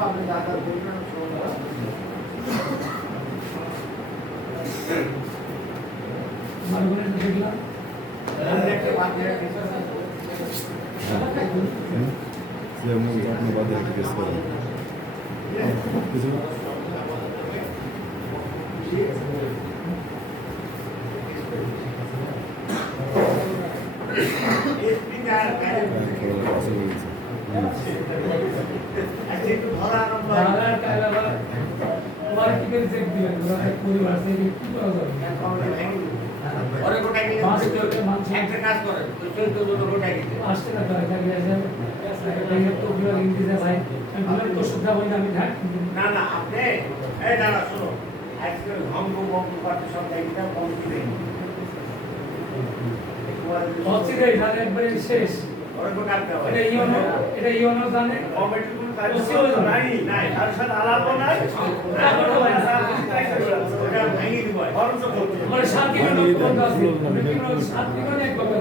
আপনি দাদা বলবেন না না আপনি এই দাঁড়া শোনো আজকে ভঙ্গ ভঙ্গ করতে সব জায়গাটা বন্ধ করে একবারে শেষ এটা ইউনো জানে কমিটি কোন কাজ নাই নাই আর সাথে আলাপ নাই ওটা ভাঙি দিব বরঞ্চ মানে শান্তি কোন কোন আছে শান্তি কোন এক কথা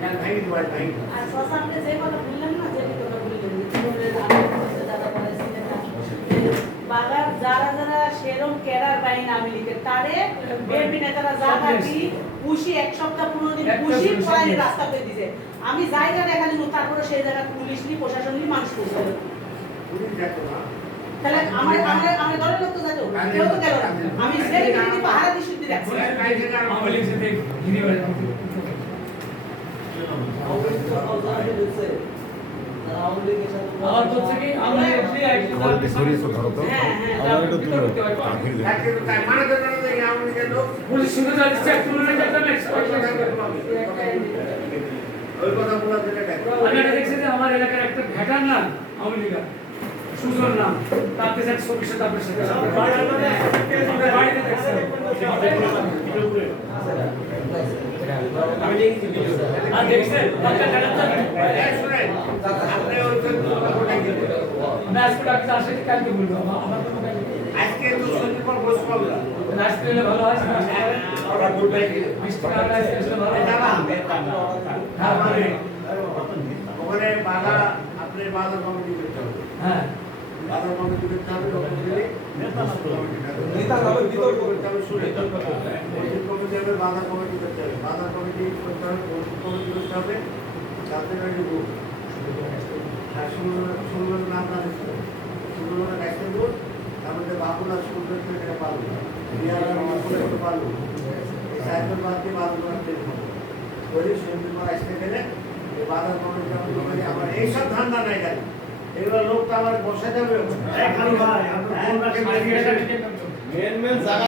না ভাঙি দিব ভাই আর সামনে যে কথা বললেন না যে কথা বললেন দাদা বলেছিলেন বাগার যারা যারা সেরম কেরার বাইন আমি লিখে তারে বিএনপি নেতারা জায়গা কি পুষি এক সপ্তাহ 15 দিন পুষি পড়াই রাস্তা করে দিয়েছে আমি জায়গা দেখা দিব তারপরে সেই জায়গা পুলিশ নি প্রশাসন নি মানুষ করছে পুলিশ দেখো না তাহলে আমার দলের লোক তো যাতো কেউ তো গেল না আমি সেই কাহিনী পাহারা দিয়ে শুদ্ধি রাখছি আমি লিখে দেখ গিরি বাড়ি আর হচ্ছে কি আমরা এক্সলি একটু সরি তো ধরো তো আমার একটু তুলো মানে তো না দেখি আমি কেন পুলিশ শুনে যাচ্ছে চেক করে রাখতে নেক্সট ওই কথা বলা দিলে আমি এটা দেখছি যে আমার এলাকার একটা ভেটার নাম আওয়ামী লীগের সুজন নাম তার কাছে 24 তারপরে সাথে বাড়িতে দেখছি আমি দেখি আর দেখছেন বাচ্চা টাকা শুনে আপনি ওই কথা দিবেন না আজকে ডাক্তার আসে কালকে বলবো আমার তো আজকে তো সত্যি পর বস পাবো না আজকে ভালো আছে না আর গুড বাই মিস্টার আলা এসে ভালো হ্যাঁ মানে ওখানে বাধা আপনি বাধা কমিটি করতে হবে হ্যাঁ বাধা কমিটি করতে হবে নেতা হবে বিতর্ক করতে হবে শুনে কমিটি হবে বাধা কমিটি করতে হবে বাধা কমিটি করতে হবে কমিটি করতে হবে তাতে নাকি আর শুনলো নাম না শুনলো না একটা বোর্ড আমাদের বাবুলা শুনলো এটা পারবো রিয়ালা শুনলো পারবো এই সাইকেল বাদে বাবুলা করি সুন্দর করে আসতে গেলে এই বাধা কমিটি আমার এইসব ধান্দা নাই গেলে এগুলো লোক তো আমার বসে যাবে ভাই আপনার